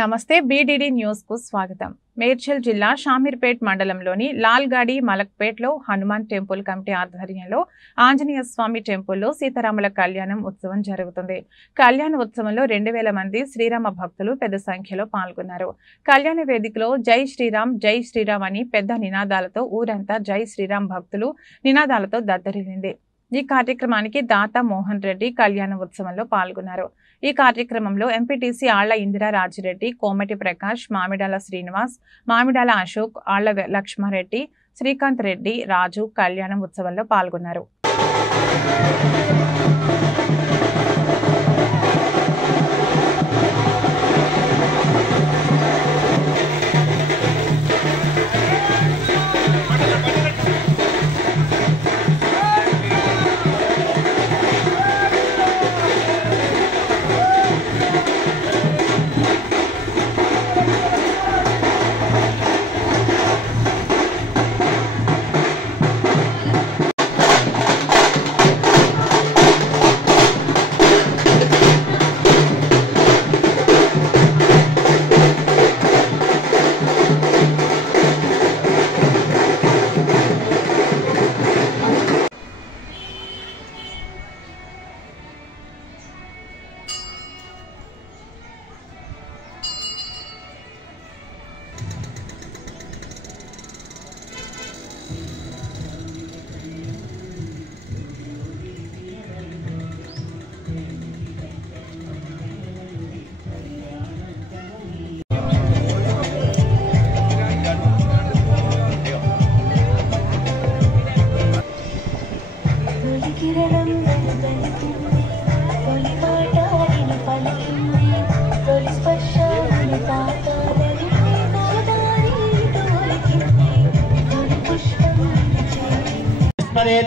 నమస్తే BDD news కు స్వాగతం। మేడ్చల్ జిల్లా షామీర్పేట్ మండలంలోని లాల్గాడి మలక్పేట్లో హనుమాన్ టెంపుల్ కమిటీ ఆధ్వర్యంలో ఆంజనేయ స్వామి టెంపుల్లో సీతారాముల కళ్యాణం ఉత్సవం జరుగుతుంది। కళ్యాణ ఉత్సవంలో 2000 మంది శ్రీరామ భక్తులు పెద్ద సంఖ్యలో పాల్గొన్నారు। కళ్యాణ వేదికలో జై శ్రీరామ్ అని పెద్ద నినాదాలతో ఊరంతా జై శ్రీరామ్ భక్తులు నినాదాలతో దద్దరిల్లింది। ఈ కార్యక్రమానికి దాత మోహన్ రెడ్డి కళ్యాణ ఉత్సవంలో పాల్గొన్నారు। ఈ కార్యక్రమంలో ఎంపీటీసీ ఆళ్ల ఇందిరా రాజిరెడ్డి, కోమటి ప్రకాష్, మామిడాల శ్రీనివాస్, మామిడాల అశోక్, ఆళ్ల లక్ష్మారెడ్డి, శ్రీకాంత్ రెడ్డి, రాజు కళ్యాణం ఉత్సవంలో పాల్గొన్నారు।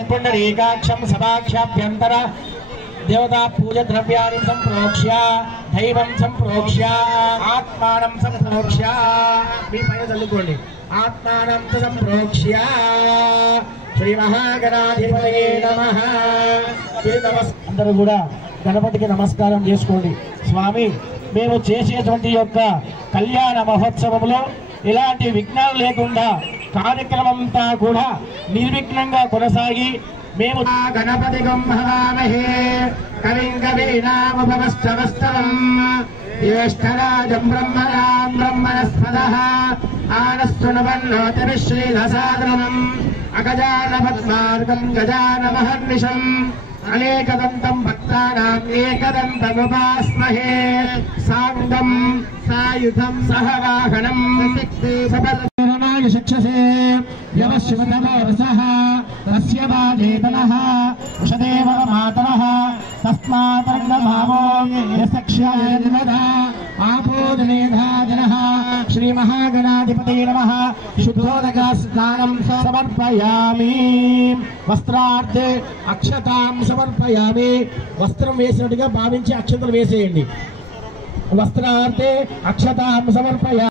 पुंडरीकाक्षं सभाख्याभ्यंतर देवता पूज द्रव्याणि संप्रोक्ष्य दैवं संप्रोक्ष्य आत्मानं संप्रोक्ष्य मी पైన చల్లుకోండి ఆత్మానం సంప్రోక్ష్య శ్రీ మహాగణాధిపతయే నమః। అందరూ కూడా గణపతికి నమస్కారం చేసుకోండి। స్వామి, మేము చేసేటువంటి యొక్క కళ్యాణ మహోత్సవంలో ఇలాంటి విఘ్నాలు లేకుండా కార్యక్రమంతా కూడా నిర్విఘ్నంగా కొనసాగి మేము గణపతిగం భవామహే కవిం కవీనాముపమశ్రవస్తవం జ్యేష్ఠరాజం బ్రహ్మణస్పదః ఆనశృణవన్నోతిశ్రీలసాదనం అగజానపద్మార్గం గజానమహర్నిశం అనేకదంతం భక్తానాం ఏకదంతముపాస్మహే సాంగం సాయుధం సహవాహనం సపదనాయ శిక్షసే యవశివతమోరసః తస్య బాధేతనః ఉషదేవ మాతరః తస్మాతర్గభావో యసక్ష్యాయనదా ఆపోదనేధాజనః శ్రీ మహాగణాధిపతయే నమః। శుద్ధోదక స్నానం సమర్పయామి। వస్త్రార్థే అక్షతాం సమర్పయామి। వస్త్రం వేసినట్టుగా భావించి అక్షతలు వేసేయండి। వస్త్రార్థే అక్షతాం సమర్పయామి।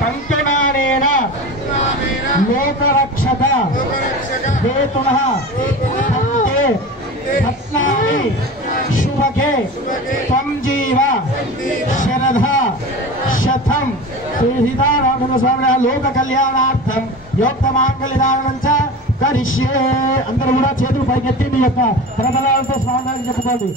పంకణానేన లోకరక్షక హేతునః పంతే రత్నాని శుభకే త్వం జీవ శరధ శతం సీతారామ స్వామి లోక కళ్యాణార్థం యోక్తమాంగళ్యదానం చ కరిష్యే। అందరూ కూడా చేతులు పైకెత్తి మీ యొక్క ప్రబలాలతో స్వామి చెప్పుకోండి।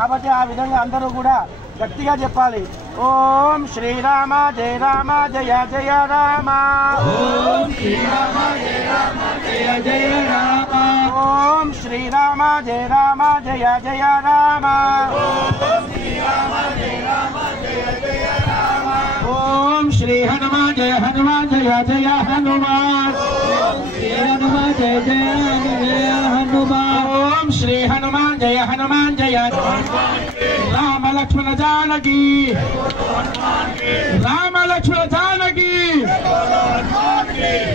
కాబట్టి ఆ విధంగా అందరూ కూడా గట్టిగా చెప్పాలి. ఓం శ్రీరామ జయ రామ జయ జయ రామ. ఓం శ్రీరామ జయ రామ జయ జయ రామ. ఓం శ్రీరామ జయ రామ జయ జయ రామ. ఓం శ్రీరామ జయ రామ జయ జయ రామ. ఓం శ్రీ హనుమాన్ జయ హనుమాన్ జయ జయ హనుమాన్. ఓం శ్రీ హనుమాన్ జయ జయ జయ హనుమాన్. ఓం శ్రీ హనుమాన్ జయ హనుమాన్ జయ రామ లక్ష్మణ జానకి. రామ లక్ష్మణ జానకి.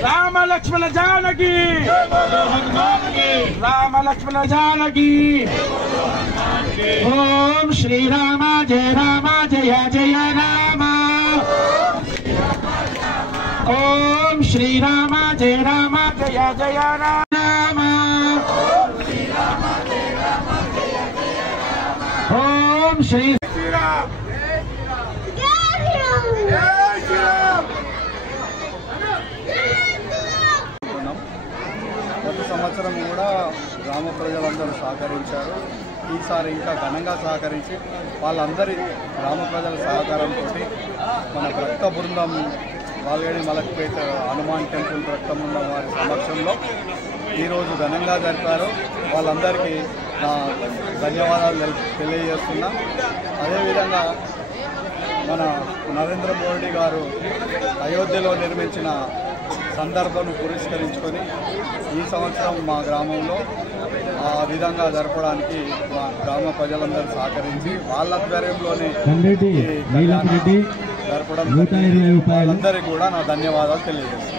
రామ లక్ష్మణ జానకి. రామ లక్ష్మణ జానకి. ఓం శ్రీరామ జయ రామ జయ జయ రామ. ఓం శ్రీరామ జయ రామ జయ జయ రామ. ఓం శ్రీ గత సంవత్సరం కూడా గ్రామ ప్రజలందరూ సహకరించారు. ఈసారి ఇంకా ఘనంగా సహకరించి వాళ్ళందరి గ్రామ ప్రజల సహకారంతో మన భక్త బృందం వాల్గడి మలక్పేట హనుమాన్ టెంపుల్ భక్త బృందం వారి సమక్షంలో ఈరోజు ఘనంగా జరిపారు. వాళ్ళందరికీ నా ధన్యవాదాలు తెలియజేస్తున్నా. అదేవిధంగా మన నరేంద్ర మోడీ గారు అయోధ్యలో నిర్మించిన సందర్భాన్ని పురస్కరించుకొని ఈ సంవత్సరం మా గ్రామంలో ఆ విధంగా జరపడానికి మా గ్రామ ప్రజలందరూ సహకరించి వాళ్ళ ఆధ్వర్యంలోనే జరపడం వాళ్ళందరికీ కూడా నా ధన్యవాదాలు తెలియజేస్తాను.